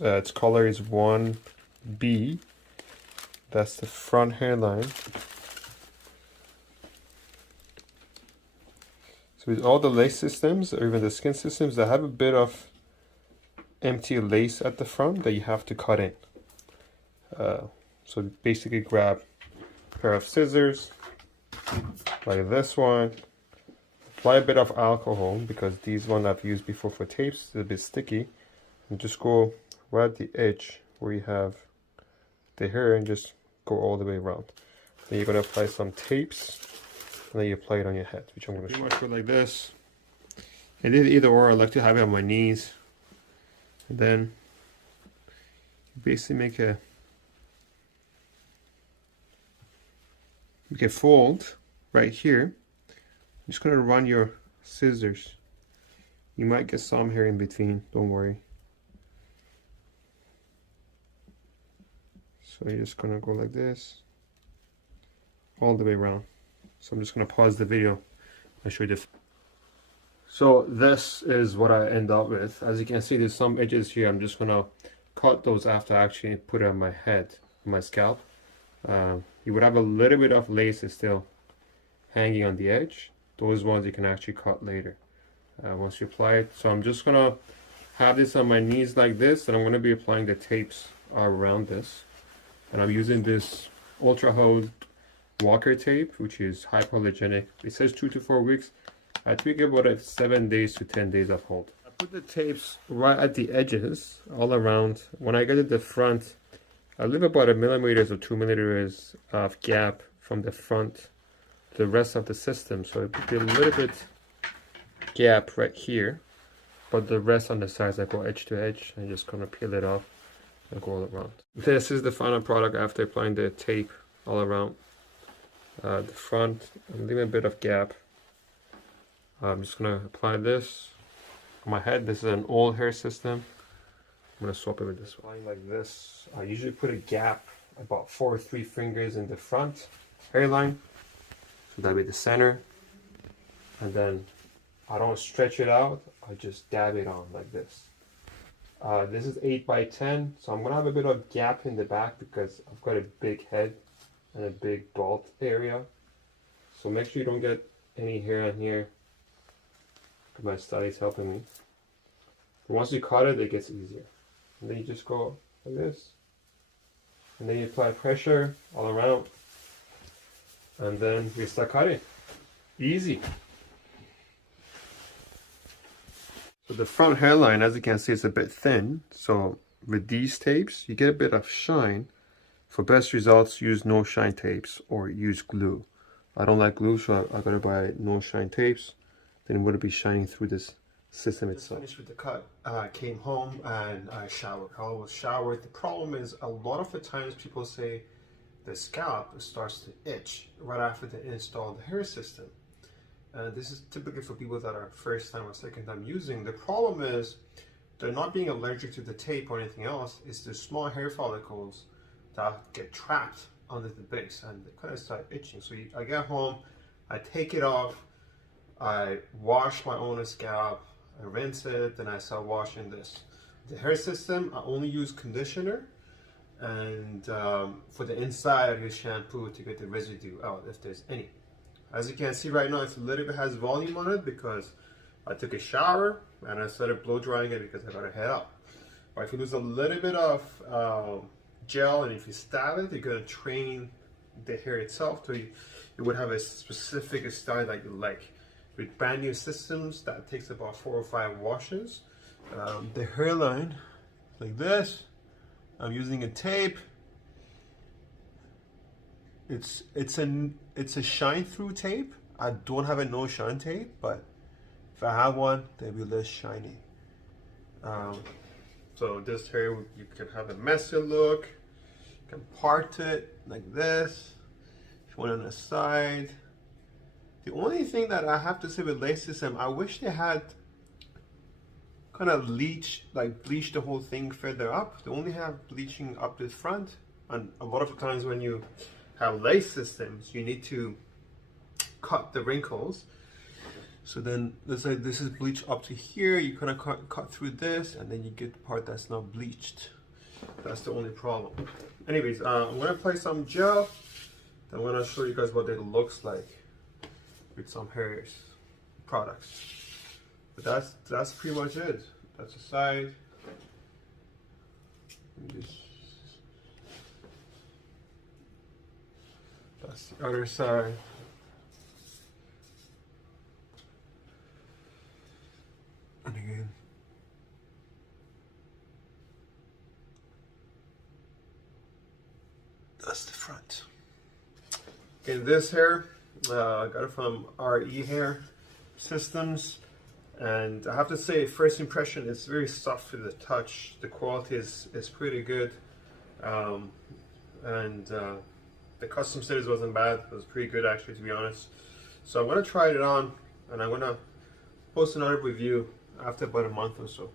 Its color is 1B. That's the front hairline. So with all the lace systems, or even the skin systems, they have a bit of empty lace at the front that you have to cut in. So basically grab a pair of scissors, like this one, apply a bit of alcohol, because these ones I've used before for tapes, they're a bit sticky, and just go right at the edge where you have the hair and just go all the way around. Then you're going to apply some tapes, and then you apply it on your head, which I'm going to show you. Pretty much go like this. And either or, I like to have it on my knees. And then you basically make a fold right here. I'm just going to run your scissors. You might get some hair in between, don't worry. So you're just going to go like this all the way around. So I'm just going to pause the video and show you this. So this is what I end up with. As you can see, there's some edges here. I'm just going to cut those after I actually put it on my head, on my scalp. You would have a little bit of lace still hanging on the edge. Those ones you can actually cut later once you apply it. So I'm just going to have this on my knees like this, and I'm going to be applying the tapes all around this. And I'm using this ultra hold walker tape, which is hypoallergenic. It says 2 to 4 weeks. I think about 7 days to 10 days of hold. I put the tapes right at the edges all around. When I get to the front, I leave about 1 millimeter or 2 millimeters of gap from the front to the rest of the system. So it would be a little bit gap right here, but the rest on the sides I go edge to edge and just kind of peel it off and go all around. This is the final product after applying the tape all around. The front, I'm leaving a bit of gap. I'm just gonna apply this on my head. This is an old hair system. I'm gonna swap it with this one. Like this, I usually put a gap about 4 or 3 fingers in the front hairline. So that'll be the center. And then I don't stretch it out, I just dab it on like this. This is 8 by 10, so I'm gonna have a bit of gap in the back because I've got a big head and a big bald area. So make sure you don't get any hair on here. My study's helping me. But once you cut it, it gets easier. And then you just go like this. And then you apply pressure all around. And then you start cutting. Easy. So the front hairline, as you can see, is a bit thin. So with these tapes, you get a bit of shine. For best results, use no shine tapes or use glue. I don't like glue, so I gotta buy no shine tapes. Then it wouldn't be shining through this system itself. Finished with the cut. I came home and I showered. I always showered. The problem is a lot of the times people say the scalp starts to itch right after they install the hair system. This is typically for people that are first time or second time using. The problem is they're not being allergic to the tape or anything else. It's the small hair follicles that get trapped under the base and they kind of start itching. So I get home, I take it off, I wash my own scalp, I rinse it, then I start washing this. The hair system, I only use conditioner, and for the inside I use shampoo to get the residue out if there's any. As you can see right now, it's a little bit has volume on it because I took a shower and I started blow drying it because I got to head up. But if you lose a little bit of gel and if you stab it, you're going to train the hair itself to you would have a specific style that you like. With brand new systems, that takes about 4 or 5 washes. The hairline, like this, I'm using a tape. It's a shine through tape. I don't have a no shine tape, but if I have one, they'll be less shiny. So this hair, you can have a messy look. You can part it like this. If you want on the side. The only thing that I have to say with lace system, I wish they had kind of bleached the whole thing further up. They only have bleaching up the front, and a lot of the times when you have lace systems, you need to cut the wrinkles. So then let's say this is bleached up to here, you kind of cut through this, and then you get the part that's not bleached. That's the only problem. Anyways, I'm gonna apply some gel. Then I'm gonna show you guys what it looks like with some hair products. But that's pretty much it. That's the side. That's the other side. And again. That's the front. Okay, this hair, I got it from ReHairSystems, and I have to say, first impression, it's very soft to the touch. The quality is pretty good, and the custom stitches wasn't bad. It was pretty good actually, to be honest. So I'm gonna try it on, and I'm gonna post another review after about a month or so.